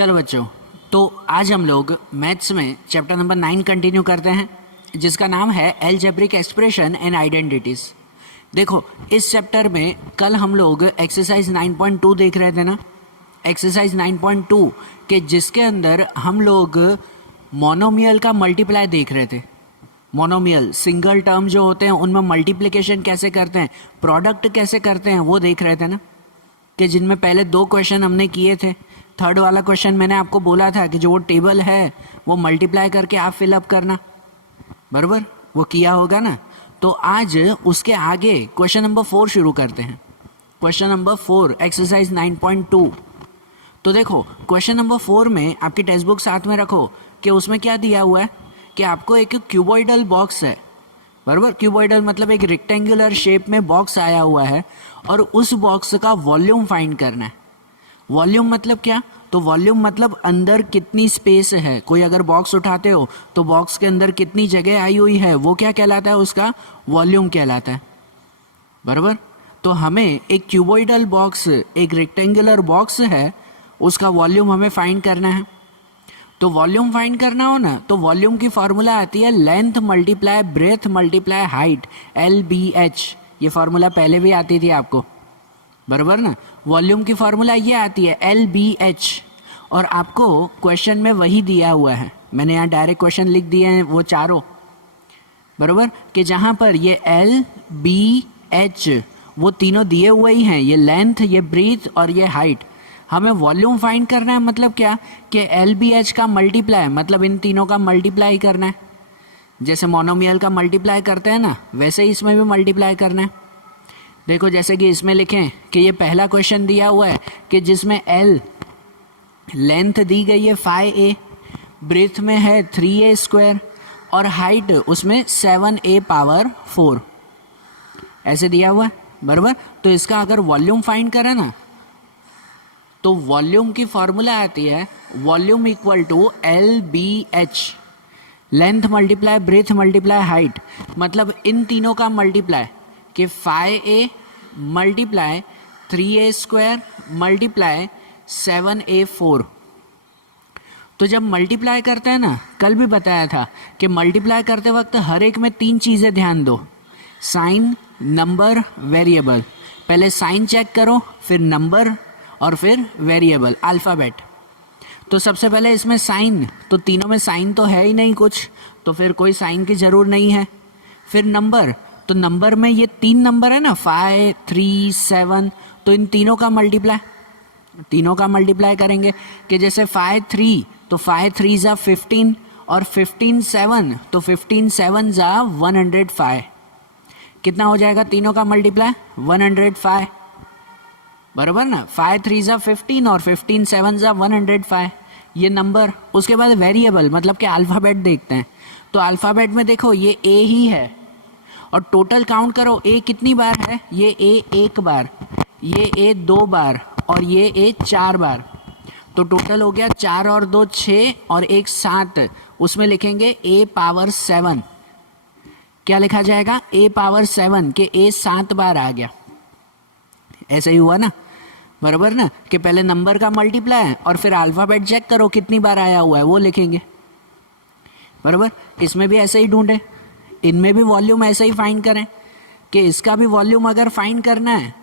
चलो बच्चों, तो आज हम लोग मैथ्स में चैप्टर नंबर 9 कंटिन्यू करते हैं, जिसका नाम है अलजेब्रिक एक्सप्रेशन एंड आइडेंटिटीज। देखो, इस चैप्टर में कल हम लोग एक्सरसाइज 9.2 देख रहे थे ना। एक्सरसाइज 9.2 के जिसके अंदर हम लोग मोनोमियल का मल्टीप्लाई देख रहे थे। मोनोमियल सिंगल टर्म जो होते हैं उनमें मल्टीप्लिकेशन कैसे करते हैं, प्रोडक्ट कैसे करते हैं, वो देख रहे थे ना। कि जिनमें पहले 2 क्वेश्चन हमने किए थे। थर्ड वाला क्वेश्चन मैंने आपको बोला था कि जो वो टेबल है वो मल्टीप्लाई करके आप फिलअप करना, बराबर, वो किया होगा ना। तो आज उसके आगे क्वेश्चन नंबर 4 शुरू करते हैं। Question number 4 exercise 9.2। तो देखो, क्वेश्चन नंबर 4 में आपकी टेक्स्ट बुक साथ में रखो कि उसमें क्या दिया हुआ है कि आपको एक क्यूबॉइडल बॉक्स है, बराबर। क्यूबॉइडल मतलब एक रेक्टेंगुलर शेप में बॉक्स आया हुआ है और उस बॉक्स का वॉल्यूम फाइंड करना है। वॉल्यूम मतलब क्या? तो वॉल्यूम मतलब अंदर कितनी स्पेस है। कोई अगर बॉक्स उठाते हो तो बॉक्स के अंदर कितनी जगह आई हुई है, वो क्या कहलाता है? उसका वॉल्यूम कहलाता है, बराबर। तो हमें एक क्यूबॉइडल बॉक्स, एक रेक्टेंगुलर बॉक्स है, उसका वॉल्यूम हमें फाइंड करना है। तो वॉल्यूम फाइंड करना हो ना, तो वॉल्यूम की फॉर्मूला आती है length multiply breadth multiply height, LBH। ये फॉर्मूला पहले भी आती थी आपको, बराबर ना। वॉल्यूम की फॉर्मूला ये आती है LBH, और आपको क्वेश्चन में वही दिया हुआ है। मैंने यहाँ डायरेक्ट क्वेश्चन लिख दिए हैं वो चारों, बराबर, कि जहाँ पर ये LBH वो तीनों दिए हुए ही हैं, ये लेंथ, ये ब्रीथ और ये हाइट। हमें वॉल्यूम फाइंड करना है, मतलब क्या कि LBH का मल्टीप्लाई, मतलब इन तीनों का मल्टीप्लाई करना है। जैसे मोनोमियल का मल्टीप्लाई करते हैं ना, वैसे ही इसमें भी मल्टीप्लाई करना है। देखो, जैसे कि इसमें लिखें कि ये पहला क्वेश्चन दिया हुआ है कि जिसमें L लेंथ दी गई है 5a, ब्रेथ में है 3a स्क्वायर और हाइट उसमें 7a पावर 4, ऐसे दिया हुआ है, बराबर। तो इसका अगर वॉल्यूम फाइंड करें ना, तो वॉल्यूम की फॉर्मूला आती है volume equal to LBH, length multiply breadth multiply height. मतलब इन तीनों का मल्टीप्लाई कि 5a multiply 3a square multiply 7a4। तो जब मल्टीप्लाई करते हैं ना, कल भी बताया था कि मल्टीप्लाई करते वक्त हर एक में 3 चीज़ें ध्यान दो, साइन, नंबर, वेरिएबल। पहले साइन चेक करो, फिर नंबर और फिर वेरिएबल, अल्फ़ाबेट। तो सबसे पहले इसमें साइन, तो तीनों में साइन तो है ही नहीं कुछ, तो फिर कोई साइन की ज़रूर नहीं है। फिर नंबर, तो नंबर में ये 3 नंबर है ना, 5, 3, 7, तो इन तीनों का मल्टीप्लाई करेंगे कि जैसे 5, 3, तो 5, 3 ज़ा 15 और 15, 7, तो 15, 7 ज़ा 105। कितना हो जाएगा तीनों का मल्टीप्लाई? 105, बराबर ना। 5, 3 ज़ा 15 और 15, 7 ज़ा 105, ये नंबर। उसके बाद वेरिएबल मतलब कि अल्फ़ाबेट देखते हैं। तो अल्फ़ाबेट में देखो ये A ही है, और टोटल काउंट करो A कितनी बार है। ये A 1 बार, ये A 2 बार और ये A 4 बार। तो टोटल हो गया 4 और 2 6 और 1 7। उसमें लिखेंगे A पावर 7। क्या लिखा जाएगा? A पावर 7 के A 7 बार आ गया। ऐसा ही हुआ ना, बराबर ना, कि पहले नंबर का मल्टीप्लाई और फिर अल्फ़ाबेट चेक करो कितनी बार आया हुआ है, वो लिखेंगे, बराबर। इसमें भी ऐसे ही ढूंढे, इनमें भी वॉल्यूम ऐसे ही फाइंड करें कि इसका भी वॉल्यूम अगर फाइंड करना है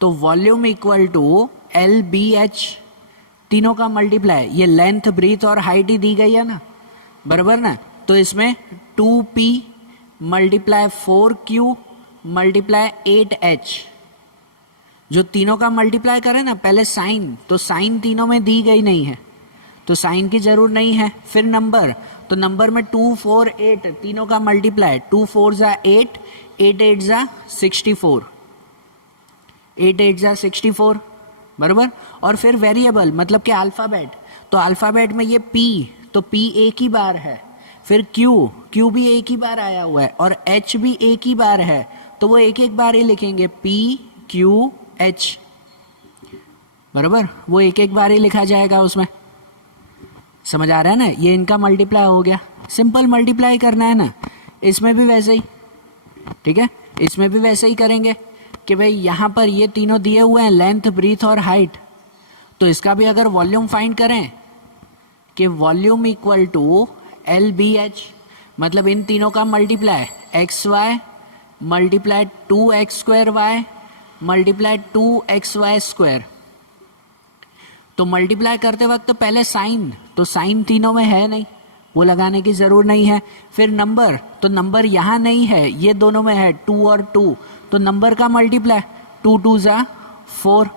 तो वॉल्यूम इक्वल टू LBH, तीनों का मल्टीप्लाई। ये लेंथ, ब्रीथ और हाइट ही दी गई है ना, बराबर ना। तो इसमें 2P multiply 4Q multiply 8H, जो तीनों का मल्टीप्लाई करें ना, पहले साइन, तो साइन तीनों में दी गई नहीं है तो साइन की जरूर नहीं है। फिर नंबर, तो नंबर में 2, 4, 8, तीनों का मल्टीप्लाई, 2 4 ज़ा 8, 8 8 ज़ा 64, 8 8 ज़ा 64, बराबर। और फिर वेरिएबल मतलब कि अल्फ़ाबेट, तो अल्फ़ाबेट में ये P, तो P एक ही बार है। फिर Q भी एक ही बार आया हुआ है और H भी एक ही बार है, तो वो एक एक बार ही लिखेंगे, P Q H, बराबर। वो एक एक बार ही लिखा जाएगा उसमें। समझ आ रहा है ना? ये इनका मल्टीप्लाई हो गया, सिंपल मल्टीप्लाई करना है ना। इसमें भी वैसे ही, ठीक है, इसमें भी वैसे ही करेंगे कि भाई यहाँ पर ये तीनों दिए हुए हैं, लेंथ, ब्रीथ और हाइट। तो इसका भी अगर वॉल्यूम फाइंड करें कि वॉल्यूम इक्वल टू LBH, मतलब इन तीनों का multiply XY multiply 2x² multiply 2xy²। तो मल्टीप्लाई करते वक्त तो पहले साइन, तो साइन तीनों में है नहीं, वो लगाने की ज़रूर नहीं है। फिर नंबर, तो नंबर यहाँ नहीं है, ये दोनों में है 2 और 2, तो नंबर का मल्टीप्लाई 2 2 ज़ा 4।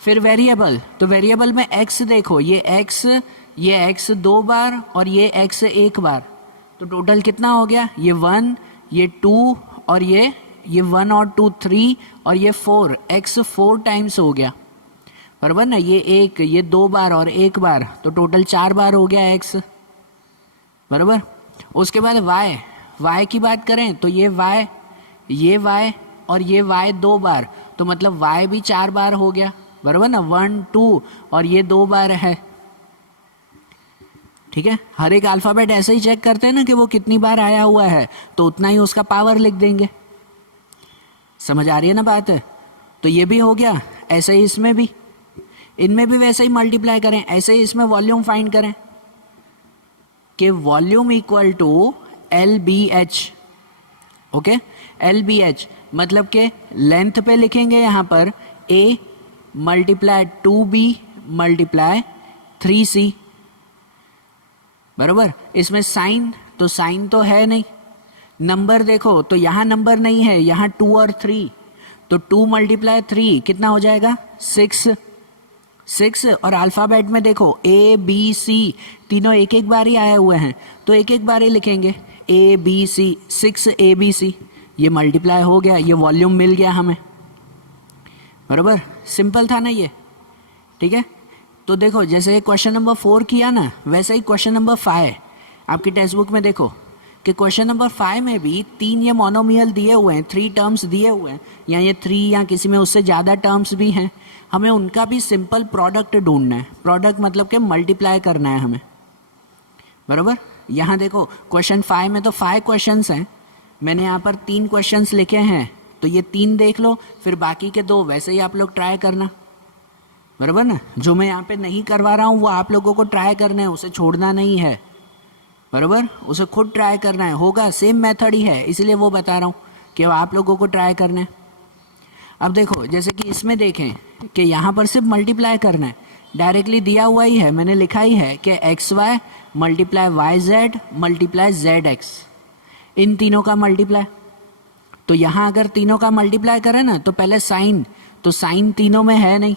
फिर वेरिएबल, तो वेरिएबल में x देखो, ये x 2 बार और ये x 1 बार, तो टोटल कितना हो गया, ये 1 ये 2 और ये 1 और 2 3 और ये 4, x 4 टाइम्स हो गया, बराबर ना। ये 1 ये 2 बार और 1 बार, तो टोटल 4 बार हो गया x, बराबर। उसके बाद y की बात करें तो ये y और ये y 2 बार, तो मतलब y भी 4 बार हो गया, बराबर ना। 1 2 और ये 2 बार है, ठीक है। हर एक अल्फ़ाबेट ऐसे ही चेक करते हैं ना कि वो कितनी बार आया हुआ है, तो उतना ही उसका पावर लिख देंगे। समझ आ रही है ना बात? तो ये भी हो गया, ऐसे ही इसमें भी, इनमें भी वैसे ही मल्टीप्लाई करें, ऐसे ही इसमें वॉल्यूम फाइंड करें कि volume equal to LBH। Okay, LBH मतलब के लेंथ पे लिखेंगे यहाँ पर A multiply 2B multiply 3C, बराबर। इसमें साइन, तो साइन तो है नहीं। नंबर देखो, तो यहाँ नंबर नहीं है, यहाँ 2 और 3, तो 2 मल्टीप्लाई 3 कितना हो जाएगा 6। और अल्फ़ाबेट में देखो ABC तीनों एक एक बार ही आए हुए हैं, तो एक एक बार ही लिखेंगे ABC, 6 ABC। ये मल्टीप्लाई हो गया, ये वॉल्यूम मिल गया हमें, बराबर। सिंपल था ना ये, ठीक है। तो देखो जैसे क्वेश्चन नंबर 4 किया ना, वैसे ही क्वेश्चन नंबर 5 आपकी टेक्स्ट बुक में देखो कि क्वेश्चन नंबर 5 में भी 3 ये मोनोमियल दिए हुए हैं, 3 टर्म्स दिए हुए हैं, या ये 3 या किसी में उससे ज़्यादा टर्म्स भी हैं। हमें उनका भी सिंपल प्रोडक्ट ढूंढना है, प्रोडक्ट मतलब कि मल्टीप्लाई करना है हमें, बराबर। यहाँ देखो क्वेश्चन 5 में तो 5 क्वेश्चंस हैं, मैंने यहाँ पर 3 क्वेश्चंस लिखे हैं, तो ये 3 देख लो, फिर बाकी के 2 वैसे ही आप लोग ट्राई करना, बराबर ना। जो मैं यहाँ पे नहीं करवा रहा हूँ वो आप लोगों को ट्राई करना है, उसे छोड़ना नहीं है, बराबर। उसे खुद ट्राई करना है, होगा सेम मेथड ही है, इसलिए वो बता रहा हूँ कि आप लोगों को ट्राई करना है। अब देखो जैसे कि इसमें देखें कि यहाँ पर सिर्फ मल्टीप्लाई करना है, डायरेक्टली दिया हुआ ही है, मैंने लिखा ही है कि XY multiply YZ multiply ZX, इन तीनों का मल्टीप्लाई। तो यहाँ अगर तीनों का मल्टीप्लाई करें ना, तो पहले साइन, तो साइन तीनों में है नहीं,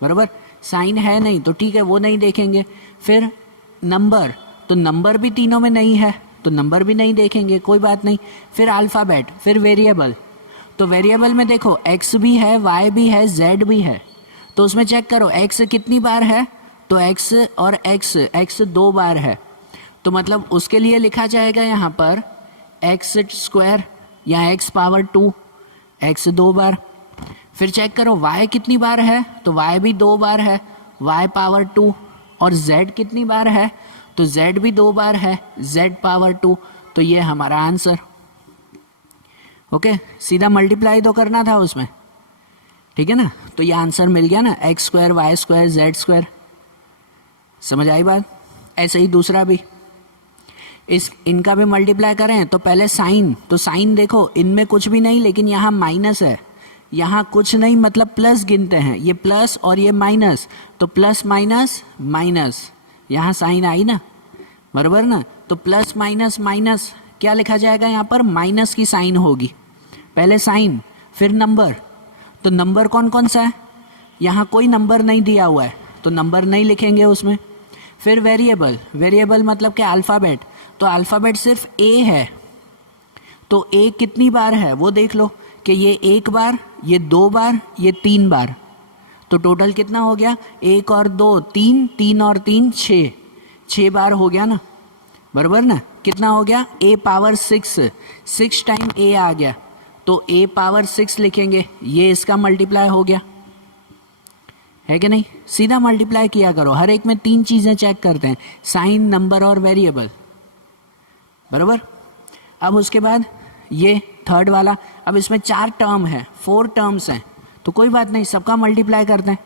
बराबर। साइन है नहीं तो ठीक है, वो नहीं देखेंगे। फिर नंबर, तो नंबर भी तीनों में नहीं है, तो नंबर भी नहीं देखेंगे, कोई बात नहीं। फिर अल्फ़ाबेट, फिर वेरिएबल, तो वेरिएबल में देखो x भी है, y भी है, z भी है, तो उसमें चेक करो x कितनी बार है, तो x और x 2 बार है, तो मतलब उसके लिए लिखा जाएगा यहाँ पर x² या x पावर 2, x 2 बार। फिर चेक करो y कितनी बार है, तो y भी 2 बार है, y पावर 2, और z कितनी बार है, तो z भी 2 बार है, z पावर 2, तो ये हमारा आंसर। ओके, सीधा मल्टीप्लाई तो करना था उसमें, ठीक है ना। तो ये आंसर मिल गया ना, x² y² z²। समझ आई बात? ऐसे ही दूसरा भी, इनका भी मल्टीप्लाई करें तो पहले साइन, तो साइन देखो इनमें कुछ भी नहीं, लेकिन यहाँ माइनस है, यहाँ कुछ नहीं मतलब प्लस गिनते हैं, ये प्लस और ये माइनस, तो प्लस माइनस माइनस, यहाँ साइन आई ना, बराबर ना। तो प्लस माइनस माइनस क्या लिखा जाएगा, यहाँ पर माइनस की साइन होगी, पहले साइन फिर नंबर, तो नंबर कौन कौन सा है, यहाँ कोई नंबर नहीं दिया हुआ है, तो नंबर नहीं लिखेंगे उसमें। फिर वेरिएबल, वेरिएबल मतलब क्या अल्फ़ाबेट, तो अल्फ़ाबेट सिर्फ A है, तो A कितनी बार है वो देख लो कि ये 1 बार, ये 2 बार, ये 3 बार, तो टोटल कितना हो गया, 1 और 2 3, 3 और 3 6 बार हो गया ना, बराबर ना। कितना हो गया, A पावर 6 टाइम A आ गया, तो A पावर 6 लिखेंगे, ये इसका मल्टीप्लाई हो गया, है कि नहीं। सीधा मल्टीप्लाई किया करो, हर एक में 3 चीज़ें चेक करते हैं, साइन, नंबर और वेरिएबल, बराबर। अब उसके बाद ये थर्ड वाला, अब इसमें 4 टर्म है, 4 टर्म्स हैं, तो कोई बात नहीं, सबका मल्टीप्लाई करते हैं,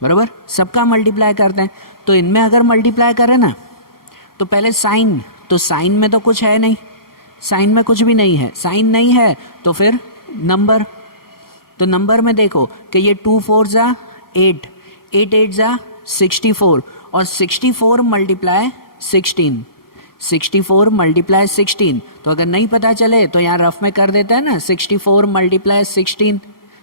बराबर, सबका मल्टीप्लाई करते हैं। तो इनमें अगर मल्टीप्लाई करें ना तो पहले साइन, तो साइन में तो कुछ है नहीं, साइन में कुछ भी नहीं है, साइन नहीं है तो फिर नंबर। तो नंबर में देखो कि ये 2 4 जा 8, 8 8 जा 64 और 64 मल्टीप्लाई 16, 64 मल्टीप्लाई 16। तो अगर नहीं पता चले तो यहाँ रफ में कर देता है ना, 64 मल्टीप्लाई 16,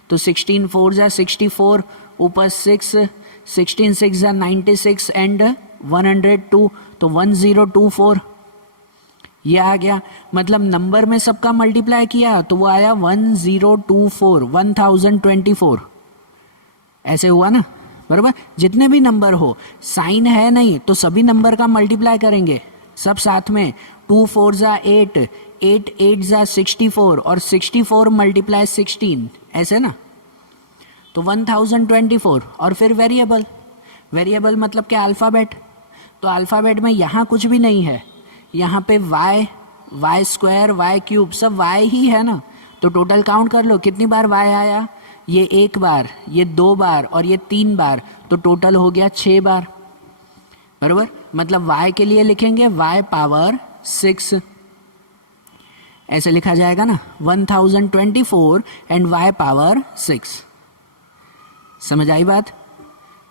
तो 16 4 जा 64, ऊपर 6, 16 6 जा 96 एंड 102, तो 1024 ये आ गया। मतलब नंबर में सबका मल्टीप्लाई किया तो वो आया 1024, 1024 ऐसे हुआ ना, बराबर। जितने भी नंबर हो, साइन है नहीं तो सभी नंबर का मल्टीप्लाई करेंगे सब साथ में। 2 4 जा 8, 8 8 जा 64 और 64 मल्टीप्लाई 16 ऐसे ना, तो 1024। और फिर वेरिएबल, वेरिएबल मतलब क्या, अल्फ़ाबेट। तो अल्फ़ाबेट में यहाँ कुछ भी नहीं है, यहाँ पे y, y square, y cube सब y ही है ना। तो टोटल काउंट कर लो कितनी बार y आया, ये 1 बार, ये 2 बार और ये 3 बार, तो टोटल हो गया 6 बार, बराबर। मतलब y के लिए लिखेंगे y पावर 6, ऐसे लिखा जाएगा ना, 1024 एंड y पावर 6। समझ आई बात,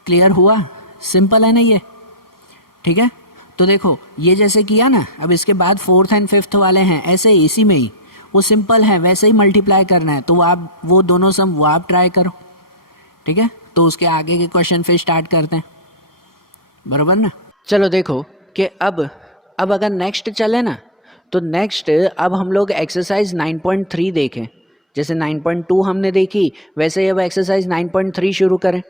क्लियर हुआ, सिंपल है ना ये, ठीक है। तो देखो ये जैसे किया ना, अब इसके बाद 4th एंड 5th वाले हैं ऐसे इसी में ही, वो सिंपल है, वैसे ही मल्टीप्लाई करना है। तो आप वो दोनों सम वो आप ट्राई करो, ठीक है। तो उसके आगे के क्वेश्चन फिर स्टार्ट करते हैं, बराबर ना। चलो देखो कि अब अगर नेक्स्ट चले ना, तो नेक्स्ट अब हम लोग एक्सरसाइज 9.3 देखें। जैसे 9.2 हमने देखी वैसे ही अब एक्सरसाइज 9.3 शुरू करें।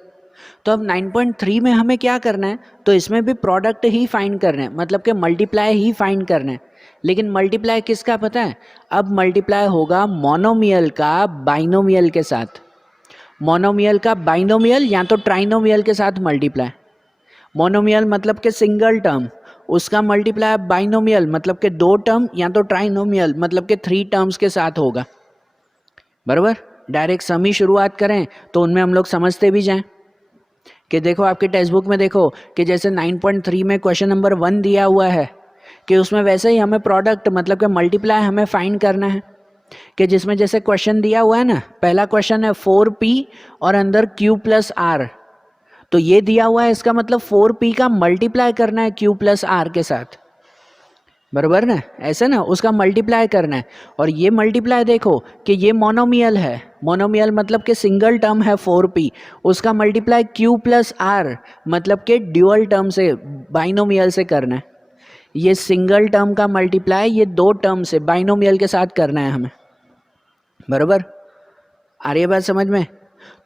तो अब 9.3 में हमें क्या करना है, तो इसमें भी प्रोडक्ट ही फाइंड करना है, मतलब कि मल्टीप्लाई ही फाइंड करना है। लेकिन मल्टीप्लाई किसका पता है, अब मल्टीप्लाई होगा मोनोमियल का बाइनोमियल के साथ। मोनोमियल का बाइनोमियल या तो ट्राइनोमियल के साथ मल्टीप्लाई। मोनोमियल मतलब कि सिंगल टर्म, उसका मल्टीप्लाई बाइनोमियल मतलब कि 2 टर्म, या तो ट्राइनोमियल मतलब कि 3 टर्म्स के साथ होगा, बराबर। डायरेक्ट सम ही शुरुआत करें तो उनमें हम लोग समझते भी जाएं कि देखो आपके टेक्स्ट बुक में देखो कि जैसे 9.3 में क्वेश्चन नंबर 1 दिया हुआ है कि उसमें वैसे ही हमें प्रोडक्ट मतलब कि मल्टीप्लाई हमें फाइंड करना है। कि जिसमें जैसे क्वेश्चन दिया हुआ है ना, पहला क्वेश्चन है 4p और अंदर q प्लस r, तो ये दिया हुआ है, इसका मतलब 4p का मल्टीप्लाई करना है q प्लस r के साथ, बराबर ना, ऐसे ना उसका मल्टीप्लाई करना है। और ये मल्टीप्लाई देखो कि ये मोनोमियल है, मोनोमियल मतलब कि सिंगल टर्म है 4p, उसका मल्टीप्लाई q प्लस r मतलब कि ड्यूअल टर्म से, बाइनोमियल से करना है। ये सिंगल टर्म का मल्टीप्लाई ये 2 टर्म से बाइनोमियल के साथ करना है हमें, बराबर। आ रही है बात समझ में।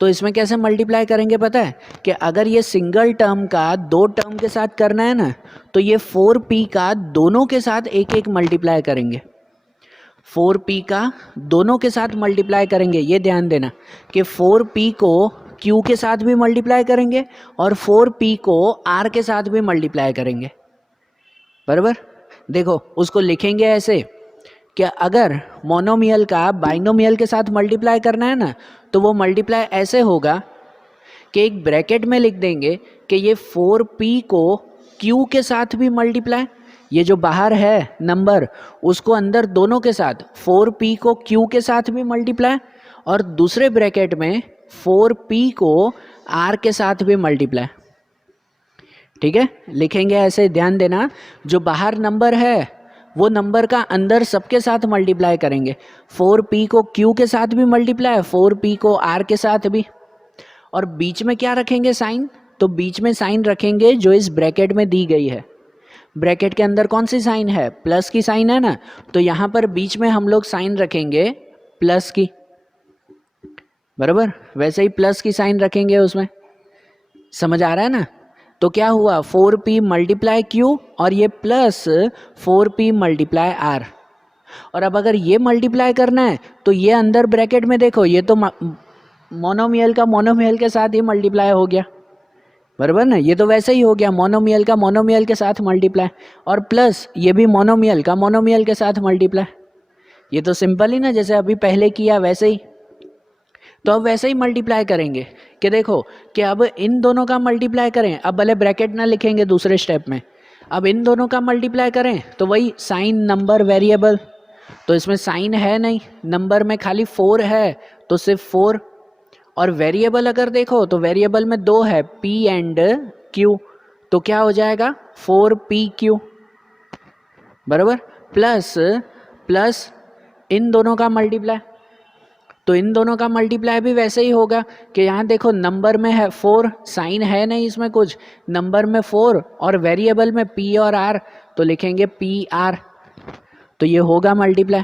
तो इसमें कैसे मल्टीप्लाई करेंगे पता है, कि अगर ये सिंगल टर्म का 2 टर्म के साथ करना है ना, तो ये 4p का दोनों के साथ एक एक मल्टीप्लाई करेंगे। 4p का दोनों के साथ मल्टीप्लाई करेंगे, ये ध्यान देना कि 4p को q के साथ भी मल्टीप्लाई करेंगे और 4p को r के साथ भी मल्टीप्लाई करेंगे, बराबर। देखो उसको लिखेंगे ऐसे कि अगर मोनोमियल का बाइनोमियल के साथ मल्टीप्लाई करना है ना, तो वो मल्टीप्लाई ऐसे होगा कि एक ब्रैकेट में लिख देंगे कि ये 4p को q के साथ भी मल्टीप्लाई, ये जो बाहर है नंबर उसको अंदर दोनों के साथ 4p को q के साथ भी मल्टीप्लाई, और दूसरे ब्रैकेट में 4p को r के साथ भी मल्टीप्लाई, ठीक है। लिखेंगे ऐसे, ध्यान देना, जो बाहर नंबर है वो नंबर का अंदर सबके साथ मल्टीप्लाई करेंगे। 4p को q के साथ भी मल्टीप्लाई, 4p को r के साथ भी, और बीच में क्या रखेंगे साइन, तो बीच में साइन रखेंगे जो इस ब्रैकेट में दी गई है। ब्रैकेट के अंदर कौन सी साइन है, प्लस की साइन है ना, तो यहाँ पर बीच में हम लोग साइन रखेंगे प्लस की, बराबर। वैसे ही प्लस की साइन रखेंगे उसमें, समझ आ रहा है ना। तो क्या हुआ, 4p मल्टीप्लाई q और ये प्लस 4p मल्टीप्लाई r। और अब अगर ये मल्टीप्लाई करना है तो ये अंदर ब्रैकेट में देखो, ये तो मोनोमियल का मोनोमियल के साथ ही मल्टीप्लाई हो गया, बराबर ना। ये तो वैसे ही हो गया, मोनोमियल का मोनोमियल के साथ मल्टीप्लाई, और प्लस ये भी मोनोमियल का मोनोमियल के साथ मल्टीप्लाई। ये तो सिंपल ही ना, जैसे अभी पहले किया वैसे ही। तो अब वैसे ही मल्टीप्लाई करेंगे कि देखो कि अब इन दोनों का मल्टीप्लाई करें, अब भले ब्रैकेट ना लिखेंगे दूसरे स्टेप में, अब इन दोनों का मल्टीप्लाई करें तो वही साइन नंबर वेरिएबल, तो इसमें साइन है नहीं, नंबर में खाली 4 है तो सिर्फ 4, और वेरिएबल अगर देखो तो वेरिएबल में 2 है p एंड q, तो क्या हो जाएगा 4pq बराबर, प्लस प्लस इन दोनों का मल्टीप्लाई, तो इन दोनों का मल्टीप्लाई भी वैसे ही होगा कि यहाँ देखो नंबर में है 4, साइन है नहीं इसमें कुछ, नंबर में 4 और वेरिएबल में p और r, तो लिखेंगे pr, तो ये होगा मल्टीप्लाई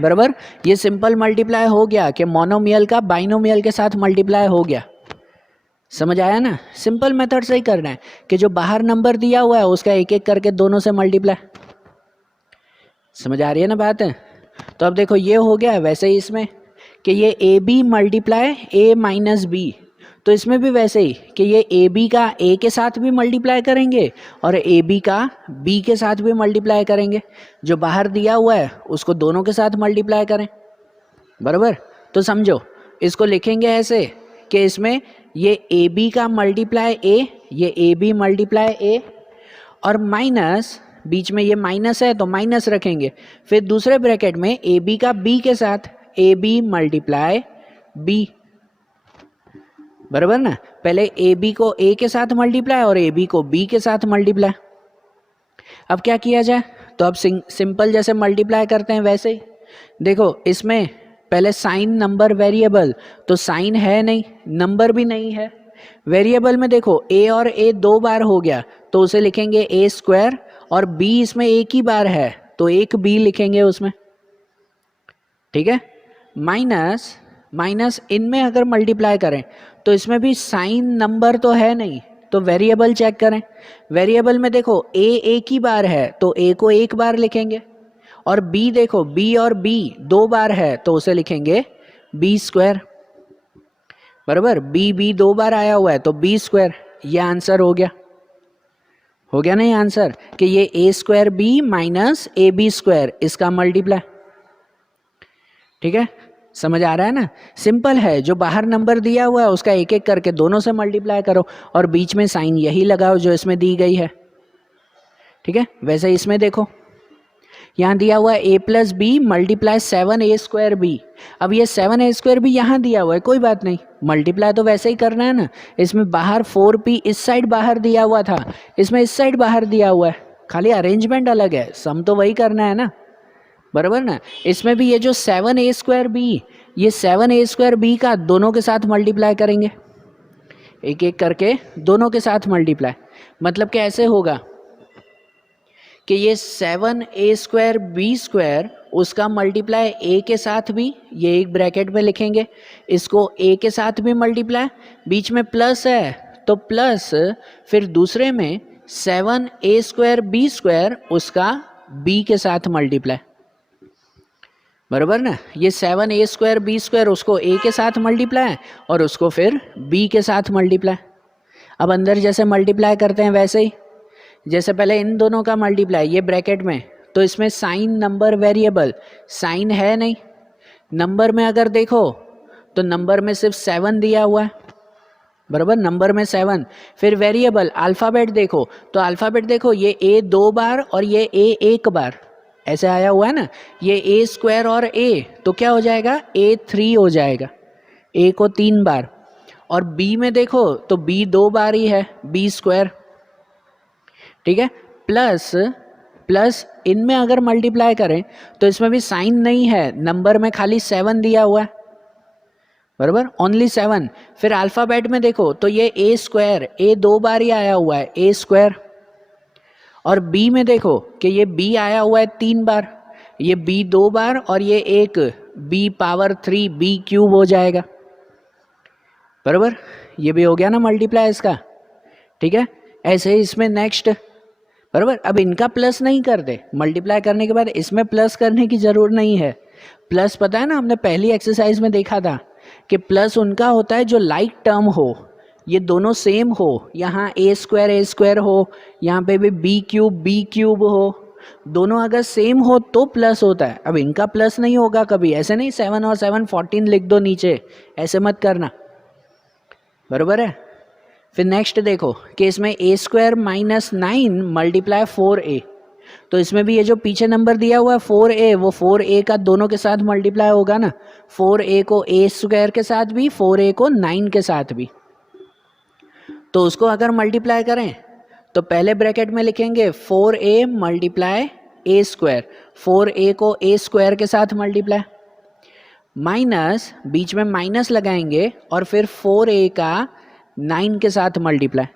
बराबर। ये सिंपल मल्टीप्लाई हो गया कि मोनोमियल का बाइनोमियल के साथ मल्टीप्लाई हो गया, समझ आया ना। सिंपल मेथड से ही करना है कि जो बाहर नंबर दिया हुआ है उसका एक एक करके दोनों से मल्टीप्लाई, समझ आ रही है ना बात है। तो अब देखो ये हो गया, वैसे ही इसमें कि ये A B multiply A minus B, तो इसमें भी वैसे ही कि ये ए बी का ए के साथ भी मल्टीप्लाई करेंगे और ए बी का बी के साथ भी मल्टीप्लाई करेंगे, जो बाहर दिया हुआ है उसको दोनों के साथ मल्टीप्लाई करें बराबर। तो समझो इसको लिखेंगे ऐसे कि इसमें ये ए बी का मल्टीप्लाई ए, ये ए बी मल्टीप्लाई ए, और माइनस बीच में ये माइनस है तो माइनस रखेंगे, फिर दूसरे ब्रैकेट में ए बी का बी के साथ ए बी मल्टीप्लाई बी बराबर ना। पहले ए बी को ए के साथ मल्टीप्लाई और ए बी को बी के साथ मल्टीप्लाई। अब क्या किया जाए, तो अब सिंपल जैसे मल्टीप्लाई करते हैं वैसे ही देखो, इसमें पहले साइन नंबर वेरिएबल, तो साइन है नहीं, नंबर भी नहीं है, वेरिएबल में देखो a और a 2 बार हो गया तो उसे लिखेंगे a स्क्वायर, और b इसमें एक ही बार है तो एक b लिखेंगे उसमें, ठीक है। माइनस माइनस इनमें अगर मल्टीप्लाई करें तो इसमें भी साइन नंबर तो है नहीं, तो वेरिएबल चेक करें, वेरिएबल में देखो a एक ही बार है तो a को एक बार लिखेंगे, और b देखो b और b 2 बार है तो उसे लिखेंगे b स्क्वायर बराबर, b 2 बार आया हुआ है तो b स्क्वायर, ये आंसर हो गया नहीं आंसर, कि ये a square b minus A B square इसका मल्टीप्लाई, ठीक है, समझ आ रहा है ना। सिंपल है, जो बाहर नंबर दिया हुआ है उसका एक एक करके दोनों से मल्टीप्लाई करो और बीच में साइन यही लगाओ जो इसमें दी गई है, ठीक है। वैसे इसमें देखो यहाँ दिया हुआ है a plus B multiply 7a square B, अब ये 7a स्क्वायर बी यहाँ दिया हुआ है, कोई बात नहीं, मल्टीप्लाई तो वैसे ही करना है ना। इसमें बाहर 4p इस साइड बाहर दिया हुआ था, इसमें इस साइड बाहर दिया हुआ है, खाली अरेंजमेंट अलग है, सम तो वही करना है ना बराबर ना। इसमें भी ये जो 7a स्क्वायर बी, ये 7a स्क्वायर बी का दोनों के साथ मल्टीप्लाई करेंगे, एक एक करके दोनों के साथ मल्टीप्लाई, मतलब कि ऐसे होगा कि ये 7a स्क्वायर बी स्क्वायर उसका मल्टीप्लाई a के साथ भी, ये एक ब्रैकेट में लिखेंगे, इसको a के साथ भी मल्टीप्लाई, बीच में प्लस है तो प्लस, फिर दूसरे में 7a स्क्वायर बी स्क्वायर उसका b के साथ मल्टीप्लाई बराबर ना। ये 7a स्क्वायर बी स्क्वायर उसको a के साथ मल्टीप्लाई और उसको फिर b के साथ मल्टीप्लाई। अब अंदर जैसे मल्टीप्लाई करते हैं वैसे ही, जैसे पहले इन दोनों का मल्टीप्लाई ये ब्रैकेट में, तो इसमें साइन नंबर वेरिएबल, साइन है नहीं, नंबर में अगर देखो तो नंबर में सिर्फ 7 दिया हुआ है बराबर, नंबर में 7, फिर वेरिएबल अल्फ़ाबेट देखो तो अल्फ़ाबेट देखो ये a 2 बार और ये a 1 बार ऐसे आया हुआ है ना, ये a स्क्वायर और a, तो क्या हो जाएगा a 3 हो जाएगा, a को 3 बार, और b में देखो तो b 2 बार ही है b स्क्वायर, ठीक है। प्लस प्लस इनमें अगर मल्टीप्लाई करें तो इसमें भी साइन नहीं है, नंबर में खाली 7 दिया हुआ है बराबर, ओनली 7, फिर अल्फ़ाबेट में देखो तो ये a स्क्वायर, a 2 बार ही आया हुआ है a स्क्वायर, और b में देखो कि ये b आया हुआ है 3 बार, ये b 2 बार और ये एक b पावर 3 b क्यूब हो जाएगा बराबर, ये भी हो गया ना मल्टीप्लाई इसका, ठीक है। ऐसे ही इसमें नेक्स्ट बराबर, अब इनका प्लस नहीं करते, मल्टीप्लाई करने के बाद इसमें प्लस करने की ज़रूर नहीं है, प्लस पता है ना हमने पहली एक्सरसाइज में देखा था कि प्लस उनका होता है जो लाइक टर्म हो, ये दोनों सेम हो, यहाँ a स्क्वायर हो, यहाँ पे भी b क्यूब हो, दोनों अगर सेम हो तो प्लस होता है, अब इनका प्लस नहीं होगा कभी, ऐसे नहीं 7 और 7 14 लिख दो नीचे, ऐसे मत करना, बराबर है। फिर नेक्स्ट देखो कि इसमें a square minus 9 multiply 4a, तो इसमें भी ये जो पीछे नंबर दिया हुआ है 4a, वो 4a का दोनों के साथ मल्टीप्लाई होगा ना, 4a को a स्क्वायर के साथ भी, 4a को 9 के साथ भी। तो उसको अगर मल्टीप्लाई करें तो पहले ब्रैकेट में लिखेंगे 4a multiply a square, 4a को a स्क्वायर के साथ मल्टीप्लाई, माइनस बीच में माइनस लगाएंगे और फिर 4a का 9 के साथ मल्टीप्लाई,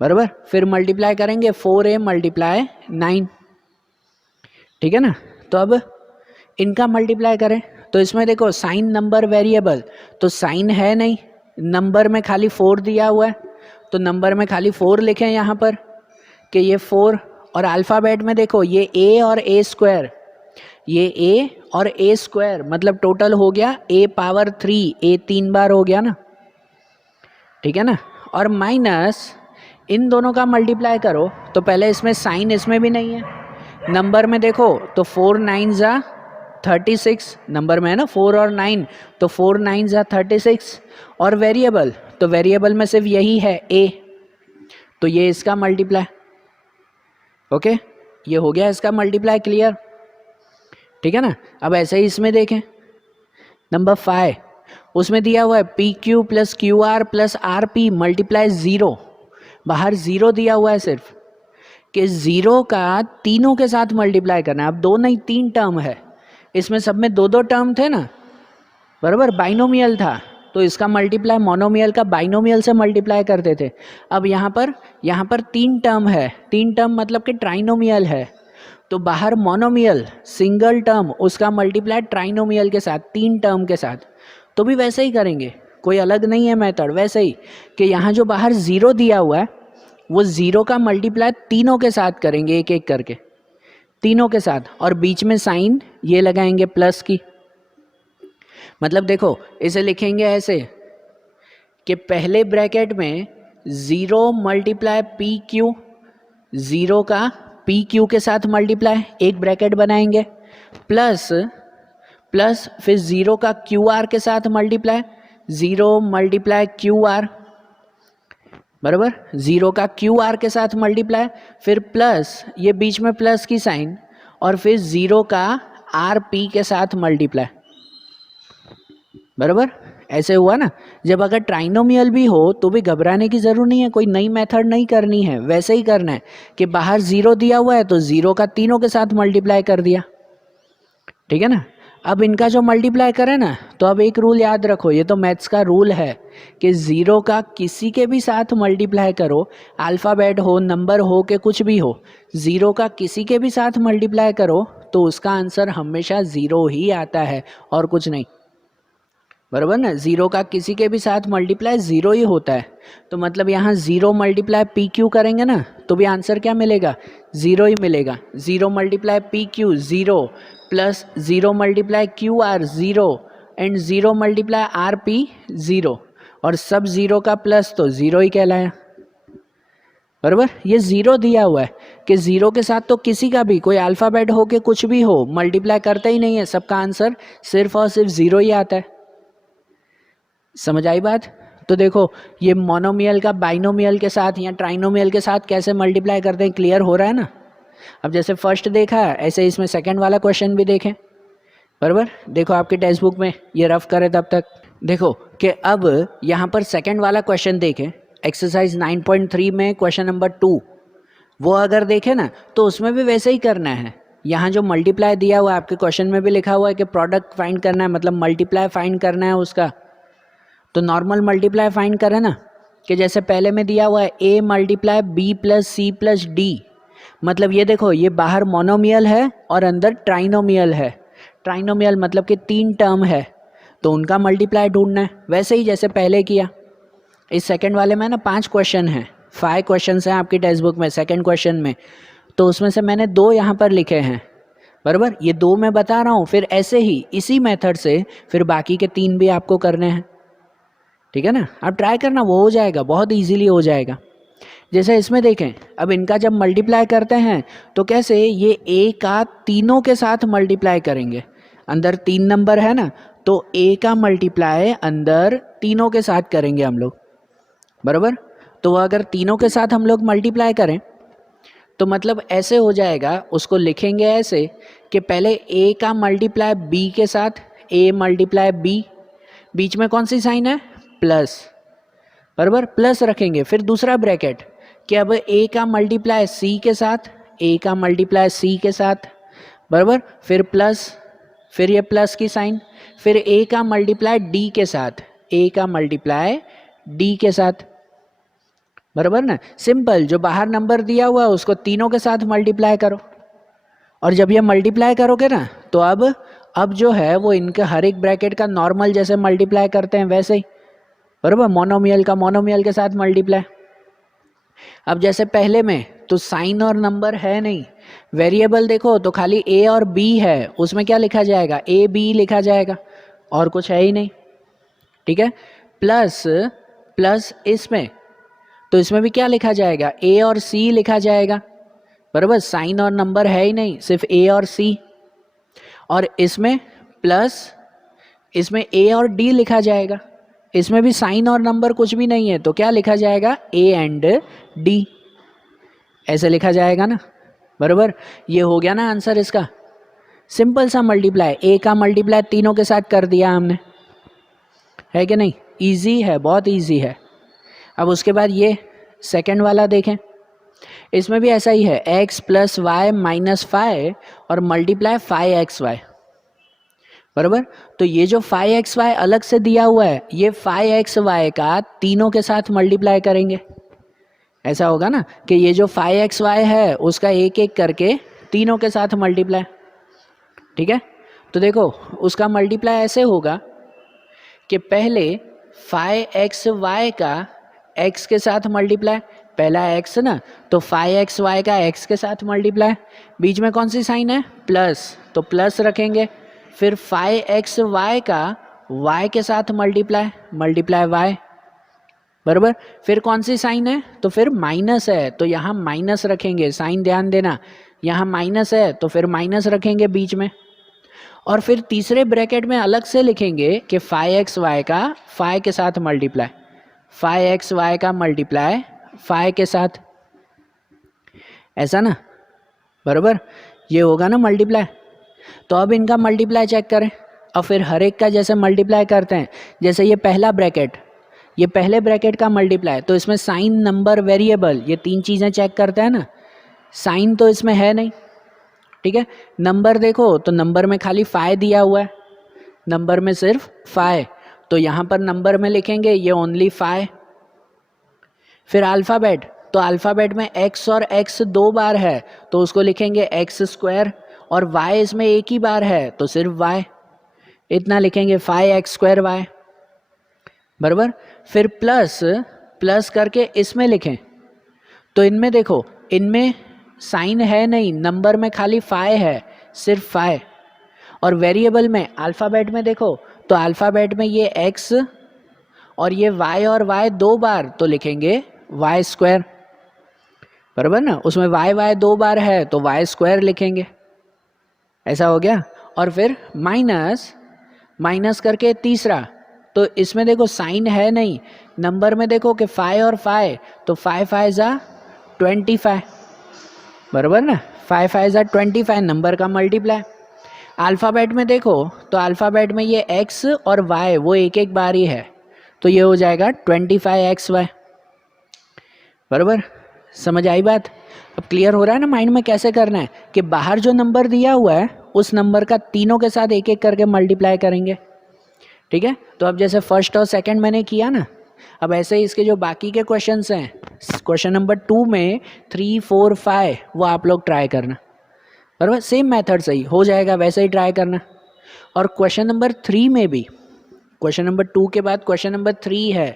बराबर। फिर मल्टीप्लाई करेंगे 4a मल्टीप्लाई 9, ठीक है ना। तो अब इनका मल्टीप्लाई करें तो इसमें देखो साइन नंबर वेरिएबल, तो साइन है नहीं, नंबर में खाली 4 दिया हुआ है, तो नंबर में खाली 4 लिखें यहाँ पर कि ये 4, और अल्फ़ाबेट में देखो ये a और a स्क्वायर, ये a और a स्क्वायर मतलब टोटल हो गया a पावर 3, a 3 बार हो गया ना, ठीक है ना। और माइनस इन दोनों का मल्टीप्लाई करो तो पहले इसमें साइन इसमें भी नहीं है, नंबर में देखो तो 4 9 जा 36, नंबर में है ना 4 और 9, तो 4 9 जा 36, और वेरिएबल तो वेरिएबल में सिर्फ यही है a, तो ये इसका मल्टीप्लाई, ओके, ये हो गया इसका मल्टीप्लाई, क्लियर, ठीक है ना। अब ऐसे ही इसमें देखें नंबर 5, उसमें दिया हुआ है P Q plus Q R plus R P multiply 0, बाहर 0 दिया हुआ है सिर्फ, कि 0 का तीनों के साथ मल्टीप्लाई करना है। अब 2 नहीं 3 टर्म है, इसमें सब में 2 टर्म थे ना, बराबर, बाइनोमियल था, तो इसका मल्टीप्लाई मोनोमियल का बाइनोमियल से मल्टीप्लाई करते थे। अब यहाँ पर 3 टर्म है, 3 टर्म मतलब कि ट्राइनोमियल है, तो बाहर मोनोमियल सिंगल टर्म उसका मल्टीप्लाई ट्राइनोमियल के साथ, 3 टर्म के साथ। तो भी वैसे ही करेंगे, कोई अलग नहीं है मेथड, वैसे ही कि यहाँ जो बाहर 0 दिया हुआ है वो 0 का मल्टीप्लाई तीनों के साथ करेंगे, एक एक करके तीनों के साथ, और बीच में साइन ये लगाएंगे प्लस की, मतलब देखो इसे लिखेंगे ऐसे कि पहले ब्रैकेट में 0 मल्टीप्लाई पी क्यू, 0 का पी क्यू के साथ मल्टीप्लाई, एक ब्रैकेट बनाएंगे, प्लस फिर 0 का क्यू आर के साथ मल्टीप्लाई, 0 मल्टीप्लाई क्यू आर, बराबर, 0 का क्यू आर के साथ मल्टीप्लाई, फिर प्लस ये बीच में प्लस की साइन, और फिर 0 का आर पी के साथ मल्टीप्लाई, बराबर। ऐसे हुआ ना। जब अगर ट्राइनोमियल भी हो तो भी घबराने की ज़रूरत नहीं है, कोई नई मेथड नहीं करनी है, वैसे ही करना है कि बाहर 0 दिया हुआ है तो 0 का तीनों के साथ मल्टीप्लाई कर दिया, ठीक है ना। अब इनका जो मल्टीप्लाई करें ना, तो अब एक रूल याद रखो, ये तो मैथ्स का रूल है कि 0 का किसी के भी साथ मल्टीप्लाई करो, अल्फ़ाबेट हो नंबर हो के कुछ भी हो, 0 का किसी के भी साथ मल्टीप्लाई करो तो उसका आंसर हमेशा 0 ही आता है और कुछ नहीं, बराबर ना। 0 का किसी के भी साथ मल्टीप्लाई 0 ही होता है, तो मतलब यहाँ 0 मल्टीप्लाई पी क्यू करेंगे ना तो भी आंसर क्या मिलेगा, 0 ही मिलेगा। 0 multiply P Q 0, plus 0 multiply Q R 0, and 0 multiply R P 0, और सब 0 का प्लस तो 0 ही कहलाया, बराबर। ये 0 दिया हुआ है कि 0 के साथ तो किसी का भी कोई अल्फ़ाबेट हो के कुछ भी हो मल्टीप्लाई करता ही नहीं है, सबका आंसर सिर्फ और सिर्फ 0 ही आता है। समझ आई बात। तो देखो ये मोनोमियल का बाइनोमियल के साथ या ट्राइनोमियल के साथ कैसे मल्टीप्लाई करते हैं, क्लियर हो रहा है ना। अब जैसे फर्स्ट देखा ऐसे इसमें सेकंड वाला क्वेश्चन भी देखें, बराबर। देखो आपके टेक्स्ट बुक में ये रफ करे तब तक देखो कि अब यहाँ पर सेकंड वाला क्वेश्चन देखें, एक्सरसाइज 9.3 में क्वेश्चन नंबर 2, वो अगर देखें ना तो उसमें भी वैसे ही करना है। यहाँ जो मल्टीप्लाई दिया हुआ है आपके क्वेश्चन में भी लिखा हुआ है कि प्रोडक्ट फाइंड करना है, मतलब मल्टीप्लाई फाइंड करना है उसका, तो नॉर्मल मल्टीप्लाई फाइंड करें ना कि जैसे पहले में दिया हुआ है a multiply b plus C plus D, मतलब ये देखो ये बाहर मोनोमियल है और अंदर ट्राइनोमियल है। ट्राइनोमियल मतलब कि 3 टर्म है, तो उनका मल्टीप्लाई ढूंढना है, वैसे ही जैसे पहले किया। इस सेकंड वाले में ना 5 क्वेश्चन हैं, 5 क्वेश्चन हैं आपकी टेक्स्ट बुक में सेकंड क्वेश्चन में, तो उसमें से मैंने 2 यहाँ पर लिखे हैं, बराबर। ये 2 मैं बता रहा हूँ, फिर ऐसे ही इसी मेथड से फिर बाकी के 3 भी आपको करने हैं, ठीक है ना। आप ट्राई करना, वो हो जाएगा, बहुत इजीली हो जाएगा। जैसे इसमें देखें, अब इनका जब मल्टीप्लाई करते हैं तो कैसे, ये a का तीनों के साथ मल्टीप्लाई करेंगे। अंदर 3 नंबर है ना, तो a का मल्टीप्लाई अंदर तीनों के साथ करेंगे हम लोग, बराबर। तो अगर तीनों के साथ हम लोग मल्टीप्लाई करें तो मतलब ऐसे हो जाएगा, उसको लिखेंगे ऐसे कि पहले a का मल्टीप्लाई b के साथ, a मल्टीप्लाई b, बीच में कौन सी साइन है, प्लस, बराबर, प्लस रखेंगे। फिर दूसरा ब्रैकेट कि अब a का मल्टीप्लाई c के साथ, a का मल्टीप्लाई c के साथ, बराबर, फिर प्लस, फिर ये प्लस की साइन, फिर a का मल्टीप्लाई d के साथ, a का मल्टीप्लाई d के साथ, बराबर ना। सिंपल, जो बाहर नंबर दिया हुआ है उसको तीनों के साथ मल्टीप्लाई करो, और जब ये मल्टीप्लाई करोगे ना तो अब जो है वो इनके हर एक ब्रैकेट का नॉर्मल जैसे मल्टीप्लाई करते हैं वैसे ही, बराबर, मोनोमियल का मोनोमियल के साथ मल्टीप्लाई। अब जैसे पहले में तो साइन और नंबर है नहीं, वेरिएबल देखो तो खाली a और b है, उसमें क्या लिखा जाएगा, a b लिखा जाएगा, और कुछ है ही नहीं, ठीक है। प्लस प्लस इसमें, तो इसमें भी क्या लिखा जाएगा, a और c लिखा जाएगा, बराबर, साइन और नंबर है ही नहीं, सिर्फ a और c। और इसमें प्लस, इसमें a और d लिखा जाएगा, इसमें भी साइन और नंबर कुछ भी नहीं है, तो क्या लिखा जाएगा, a एंड d, ऐसे लिखा जाएगा ना, बराबर। ये हो गया ना आंसर इसका, सिंपल सा मल्टीप्लाई, a का मल्टीप्लाई तीनों के साथ कर दिया हमने, है कि नहीं, इजी है, बहुत इजी है। अब उसके बाद ये सेकंड वाला देखें, इसमें भी ऐसा ही है, x प्लस वाई माइनस 5 और मल्टीप्लाई 5xy, बराबर। तो ये जो 5xy अलग से दिया हुआ है, ये 5xy का तीनों के साथ मल्टीप्लाई करेंगे, ऐसा होगा ना कि ये जो 5xy है उसका एक एक करके तीनों के साथ मल्टीप्लाई, ठीक है। तो देखो उसका मल्टीप्लाई ऐसे होगा कि पहले 5xy का x के साथ मल्टीप्लाई, पहला x ना, तो 5xy का x के साथ मल्टीप्लाई, बीच में कौन सी साइन है, प्लस, तो प्लस रखेंगे। फिर 5xy का y के साथ मल्टीप्लाई, मल्टीप्लाई y, बराबर। फिर कौन सी साइन है, तो फिर माइनस है, तो यहाँ माइनस रखेंगे, साइन ध्यान देना, यहाँ माइनस है तो फिर माइनस रखेंगे बीच में। और फिर तीसरे ब्रैकेट में अलग से लिखेंगे कि 5xy का 5 के साथ मल्टीप्लाई, 5xy का मल्टीप्लाई 5 के साथ, ऐसा ना, बराबर, ये होगा ना मल्टीप्लाई। तो अब इनका मल्टीप्लाई चेक करें, और फिर हर एक का जैसे मल्टीप्लाई करते हैं, जैसे ये पहला ब्रैकेट, ये पहले ब्रैकेट का मल्टीप्लाई, तो इसमें साइन नंबर वेरिएबल ये 3 चीज़ें चेक करते हैं ना, साइन तो इसमें है नहीं, ठीक है। नंबर देखो तो नंबर में खाली 5 दिया हुआ है, नंबर में सिर्फ 5, तो यहाँ पर नंबर में लिखेंगे ये ओनली 5। फिर अल्फ़ाबेट, तो अल्फ़ाबेट में x और x 2 बार है तो उसको लिखेंगे x स्क्वायर, और y इसमें एक ही बार है तो सिर्फ y, इतना लिखेंगे 5x स्क्वायर y, बराबर। फिर प्लस, प्लस करके इसमें लिखें, तो इनमें देखो, इनमें साइन है नहीं, नंबर में खाली 5 है, सिर्फ 5। और वेरिएबल में, अल्फ़ाबेट में देखो तो अल्फ़ाबेट में ये x और ये y और y 2 बार तो लिखेंगे y स्क्वायर, बराबर ना, उसमें y 2 बार है तो y स्क्वायर लिखेंगे, ऐसा हो गया। और फिर माइनस, माइनस करके तीसरा, तो इसमें देखो साइन है नहीं, नंबर में देखो कि 5 और 5, तो 5 5 जा 25, बराबर ना, 5 5 जा 25 नंबर का मल्टीप्लाई। अल्फ़ाबेट में देखो तो अल्फ़ाबेट में ये x और y वो एक एक बार ही है, तो ये हो जाएगा 25xy, बराबर। समझ आई बात, अब क्लियर हो रहा है ना माइंड में कैसे करना है, कि बाहर जो नंबर दिया हुआ है उस नंबर का तीनों के साथ एक एक करके मल्टीप्लाई करेंगे, ठीक है। तो अब जैसे फर्स्ट और सेकंड मैंने किया ना, अब ऐसे ही इसके जो बाकी के क्वेश्चंस हैं, क्वेश्चन नंबर 2 में 3 4 5 वो आप लोग ट्राई करना, बराबर, सेम मेथड से ही हो जाएगा, वैसे ही ट्राई करना। और क्वेश्चन नंबर 3 में भी, क्वेश्चन नंबर 2 के बाद क्वेश्चन नंबर 3 है,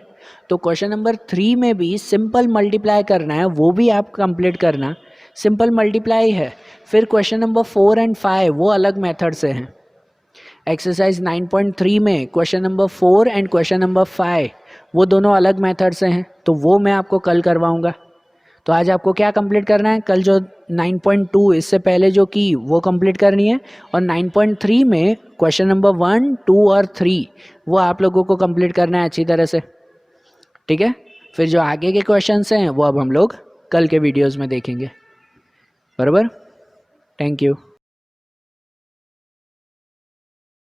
तो क्वेश्चन नंबर 3 में भी सिंपल मल्टीप्लाई करना है, वो भी आप कंप्लीट करना, सिंपल मल्टीप्लाई है। फिर क्वेश्चन नंबर 4 एंड 5 वो अलग मेथड से हैं। एक्सरसाइज 9.3 में question number 4 and question number 5 वो दोनों अलग मेथड से हैं, तो वो मैं आपको कल करवाऊंगा, तो आज आपको क्या कंप्लीट करना है, कल जो 9.2 इससे पहले जो की वो कंप्लीट करनी है, और 9.3 में क्वेश्चन नंबर 1, 2 और 3 वो आप लोगों को कंप्लीट करना है अच्छी तरह से, ठीक है। फिर जो आगे के क्वेश्चंस हैं वो अब हम लोग कल के वीडियोस में देखेंगे, बराबर। Thank you.